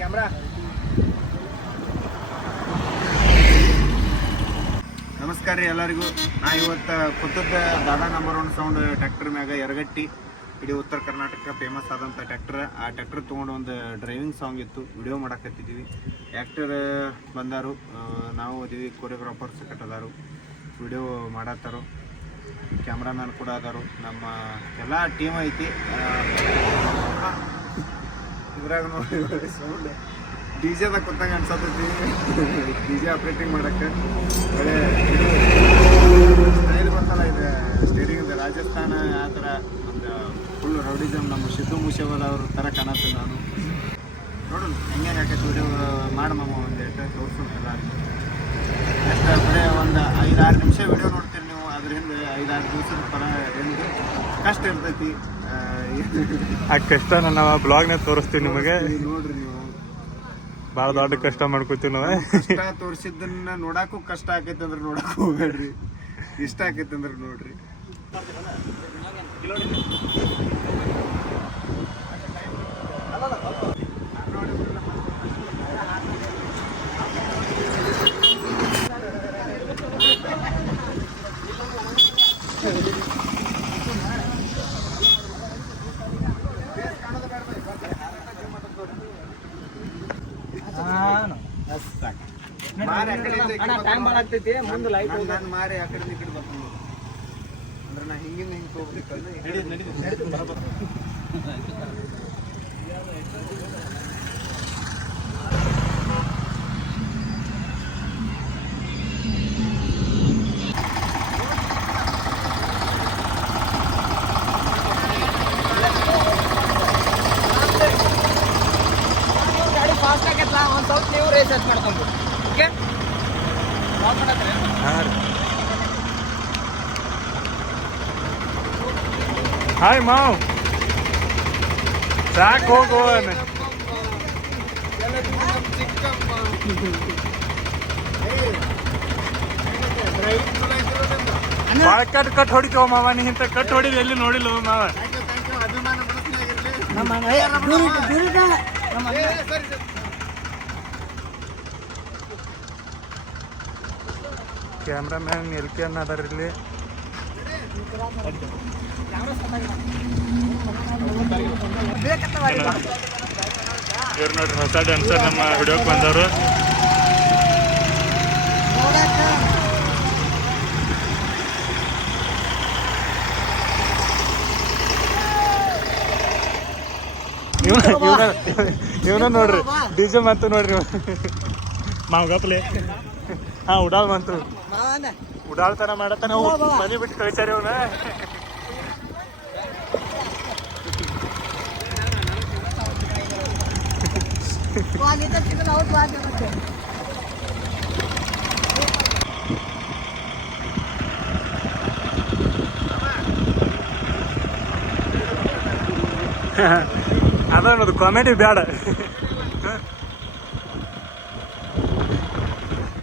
Camera. ನಮಸ್ಕಾರ ರೀ ಎಲ್ಲರಿಗೂ. ನಾ ಇವತ್ತು ಕೊತ್ತದ ದಾದಾ ನಂಬರ್ 1 ಸೌಂಡ್ ಟ್ರ್ಯಾಕ್ಟರ್ ಮ್ಯಾಗ ಯರಗಟ್ಟಿ ಇಡೀ ಉತ್ತರ ಕರ್ನಾಟಕ ಫೇಮಸ್ ಆದಂಥ ಟ್ರ್ಯಾಕ್ಟರ್. ಆ ಟ್ರ್ಯಾಕ್ಟರ್ ತೊಗೊಂಡು ಒಂದು ಡ್ರೈವಿಂಗ್ ಸಾಂಗ್ ಇತ್ತು, ವಿಡಿಯೋ ಮಾಡಕತ್ತಿದ್ದೀವಿ. ಆ್ಯಕ್ಟರ್ ಬಂದಾರು, ನಾವು ಇದೀವಿ, ಕೊರಿಯೋಗ್ರಾಫರ್ಸ್ ಕಟ್ಟದಾರು, ವಿಡಿಯೋ ಮಾಡತ್ತಾರು, ಕ್ಯಾಮ್ರಾಮ್ಯಾನ್ ಕೂಡ ಅದಾರು, ನಮ್ಮ ಎಲ್ಲ ಟೀಮ್ ಐತಿ. ಇದ್ರಾಗ ನೋಡಿ ಸೌಂಡ್ ಡಿಜೆದಾಗ ಕೂತಂಗೆ ಅನ್ಸತ್ತೈತಿ. ಡಿಜೆ ಆಪ್ರೇಟಿಂಗ್ ಮಾಡಕ್ಕೆ ಒಳ್ಳೆ ಸ್ಟೈಲ್ ಗೊತ್ತಲ್ಲ, ಇದು ಸ್ಟೇರಿಂಗ್ ರಾಜಸ್ಥಾನ ಆ ಥರ ಒಂದು ಫುಲ್ ರೌಡಿಸಮ್. ನಮ್ಮ ಸಿದ್ದು ಮೂಸೇವಾಲ ಅವ್ರ ಥರ ಕಾಣತ್ತೆ. ನಾನು ನೋಡೋಣ ಹೆಂಗೆ ಹಾಕೈತಿ ವಿಡಿಯೋ ಮಾಡಿ ಮಾಮ ಒಂದೇಟು ತೋರಿಸೋಣ ಎಲ್ಲರಿಗೂ. ಎಷ್ಟು ಬರೀ ಒಂದು 5-6 ನಿಮಿಷ ವಿಡಿಯೋ ನೋಡ್ತೀರಿ ನೀವು, ಅದರಿಂದ 5-6 ದಿವಸದ ಪರ ಏನಿದೆ ಕಷ್ಟ ಇರ್ತೈತಿ. ಆ ಕಷ್ಟ ನಾವು ಬ್ಲಾಗ್ನ ತೋರಿಸ್ತೀವಿ ನಿಮಗೆ. ನೋಡ್ರಿ ನೀವು ಭಾಳ ದೊಡ್ಡ ಕಷ್ಟ ಮಾಡ್ಕೋತೀವಿ ನಾವು. ಕಷ್ಟ ತೋರಿಸಿದ್ದನ್ನ ನೋಡಾಕು ಕಷ್ಟ ಆಕೈತಿ ಅಂದ್ರೆ ನೋಡಕ್ ಹೋಗ್ಬೇಡ್ರಿ, ಇಷ್ಟ ಆಕೈತಿ ಅಂದ್ರೆ ನೋಡ್ರಿ. ನಾನು ಮಾರಿ ಆ ಕಡೆ ಈ ಕಡೆ ಬರ್ತೀನಿ ಅಂದ್ರೆ ನಾ ಹಿಂಗಿಂದ ಹಿಂಗೆ ಹೋಗ್ಬೇಕಲ್ಲ. ಗಾಡಿ ಫಾಸ್ಟ್ ಆಗೈತಲ್ಲ, ಒಂದು ಸ್ವಲ್ಪ ನೀವು ರೇಸ್ ಹಚ್ ಮಾಡ್ಕೊಂಡು. ಓಕೆ, ಹಾಯ್ ಮಾವ್, ಸಾಕು ಹೋಗುವ. ಭಾಳ ಕಟ್ ಹೊಡಿತೇವ ಮಾವ. ನೀ ಇಂಥ ಕಟ್ ಹೊಡಿದ ಎಲ್ಲಿ ನೋಡಿಲ್ಲ ಮಾವ. ಕ್ಯಾಮ್ರಾಮ್ಯಾನ್ LK ಅನ್ನ ಅದಾರ ಇಲ್ಲಿ. ಇವ್ರು ನೋಡ್ರಿ ಹೊಸ ಡ್ಯಾನ್ಸರ್ ನಮ್ಮ ವಿಡಿಯೋಕ್ಕೆ ಬಂದವರು. ಇವನ ನೋಡ್ರಿ DJ ಮತ್ತು ನೋಡ್ರಿ ಮಾವಗಪ್ಲೆ. ಹಾ, ಉಡಾಳ್ ಬಂತು. ಉಡಾಳ್ ತರ ಮಾಡತ್ತಾನ, ಮನೆ ಬಿಟ್ಟು ಕಳಿಸ್ಯಾರ ಇವನ. ಅದ ಅನ್ನೋದು ಕಾಮಿಡಿ ಬ್ಯಾಡ.